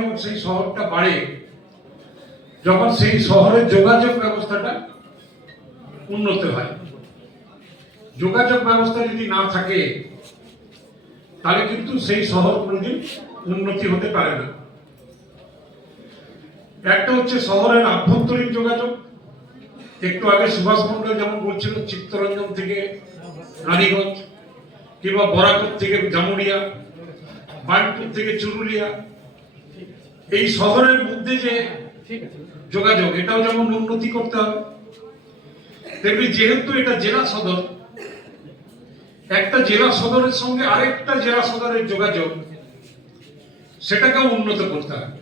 এবং সেই শহরটা বাড়ে যখন সেই শহরের যোগাযোগ ব্যবস্থাটা উন্নত হয়। যোগাযোগ ব্যবস্থা যদি না থাকে তাহলে কিন্তু সেই শহর কোনোদিন উন্নতি হতে পারে না। একটা হচ্ছে শহরের আভ্যন্তরীণ যোগাযোগ। একটু আগে সুভাষ মন্ডল যেমন বলছিল চিত্তরঞ্জন থেকে রানীগঞ্জ, কিংবা বরাকর থেকে জামুরিয়া, বার্নপুর থেকে চুরুলিয়া, এই শহরের মধ্যে যে যোগাযোগ, এটাও যেমন উন্নতি করতে হবে, তেমনি যেহেতু এটা জেলা সদর, একটা জেলা সদরের সঙ্গে আরেকটা জেলা সদরের যোগাযোগ সেটাকেও উন্নত করতে হবে।